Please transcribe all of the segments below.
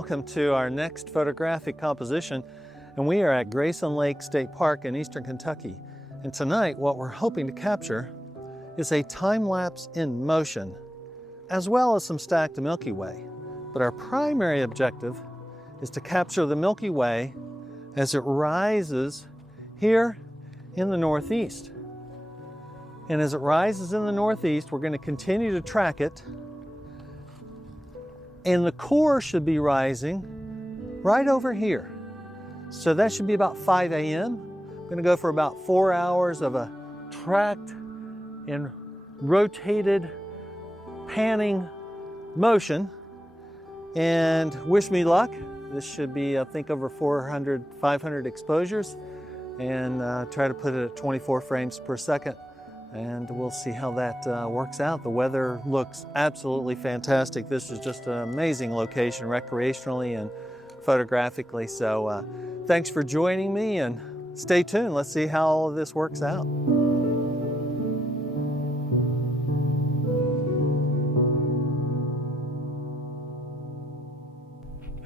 welcome to our next photographic composition, and we are at Grayson Lake State Park in eastern Kentucky. And tonight what we're hoping to capture is a time lapse in motion, as well as some stacked Milky Way. But our primary objective is to capture the Milky Way as it rises here in the northeast. And as it rises in the northeast, we're going to continue to track it. And the core should be rising right over here. So that should be about 5 a.m. I'm going to go for about 4 hours of a tracked and rotated panning motion. And wish me luck. This should be, I think, over 400, 500 exposures. And try to put it at 24 frames per second. And we'll see how that works out. The weather looks absolutely fantastic. This is just an amazing location recreationally and photographically. So thanks for joining me and stay tuned. Let's see how all of this works out.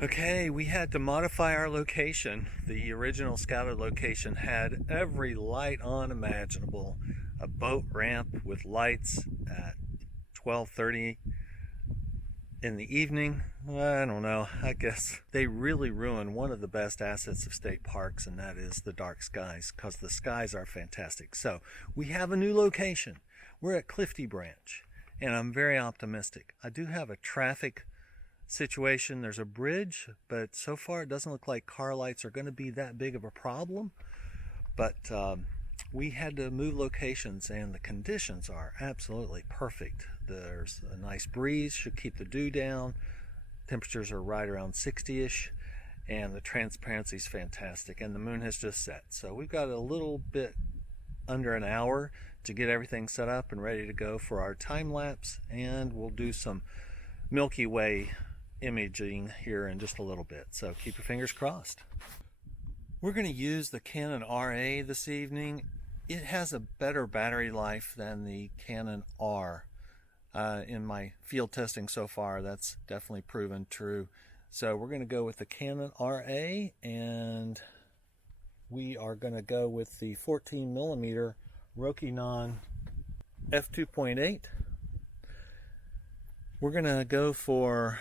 Okay, we had to modify our location. The original scouted location had every light on imaginable. A boat ramp with lights at 12:30 in the evening. I don't know, I guess they really ruined one of the best assets of state parks, and that is the dark skies, because the skies are fantastic. So we have a new location. We're at Clifty Branch, and I'm very optimistic. I do have a traffic situation. There's a bridge, but so far it doesn't look like car lights are going to be that big of a problem. But we had to move locations, and the conditions are absolutely perfect. There's a nice breeze, should keep the dew down. Temperatures are right around 60-ish, and the transparency is fantastic, and the moon has just set. So we've got a little bit under an hour to get everything set up and ready to go for our time lapse, and we'll do some Milky Way imaging here in just a little bit. So keep your fingers crossed. We're going to use the Canon RA this evening. It has a better battery life than the Canon R. In my field testing so far, that's definitely proven true. So we're going to go with the Canon RA, and we are going to go with the 14mm Rokinon f2.8. We're going to go for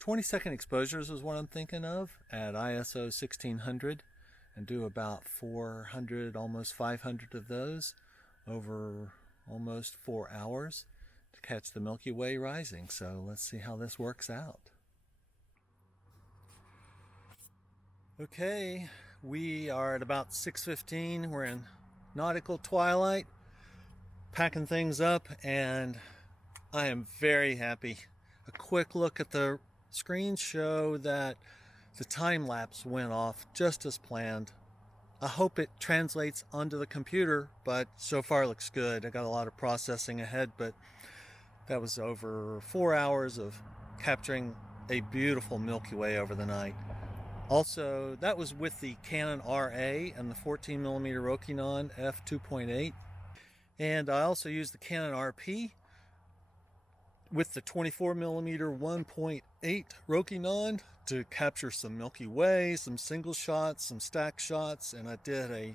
20-second exposures is what I'm thinking of at ISO 1600. And do about 400, almost 500 of those over almost 4 hours to catch the Milky Way rising. So let's see how this works out. Okay, we are at about 6:15. We're in nautical twilight, packing things up, and I am very happy. A quick look at the screens show that the time lapse went off just as planned. I hope it translates onto the computer, but so far it looks good. I got a lot of processing ahead, but that was over 4 hours of capturing a beautiful Milky Way over the night. Also, that was with the Canon RA and the 14mm Rokinon f2.8. And I also used the Canon RP with the 24mm 1.8 Rokinon to capture some Milky Way, some single shots, some stack shots, and I did a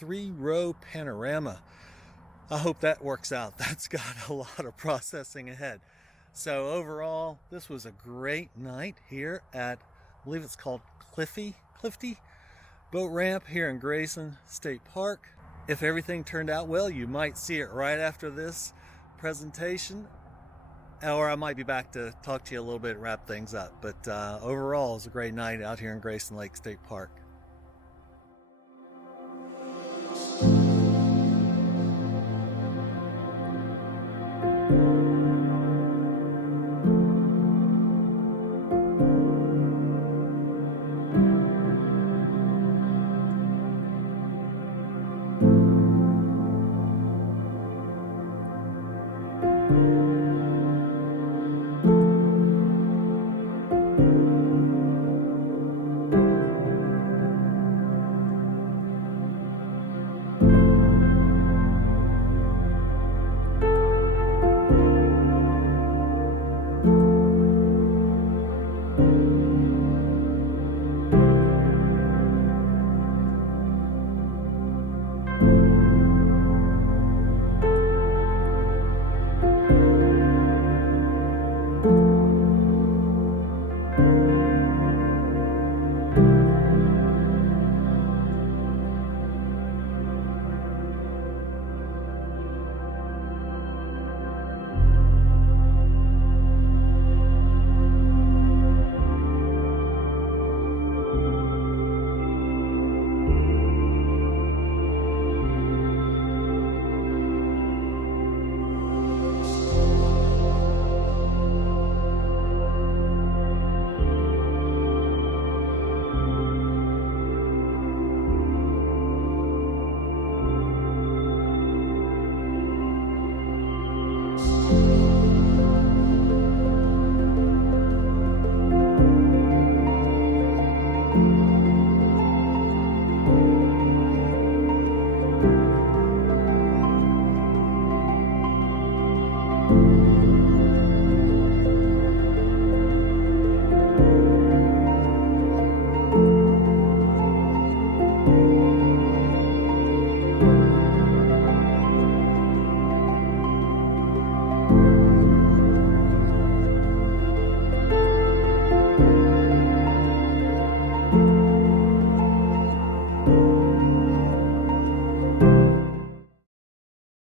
3-row panorama. I hope that works out. That's got a lot of processing ahead. So overall, this was a great night here at, I believe it's called Clifty Boat Ramp here in Grayson State Park. If everything turned out well, you might see it right after this presentation, or I might be back to talk to you a little bit and wrap things up. But overall, it was a great night out here in Grayson Lake State Park.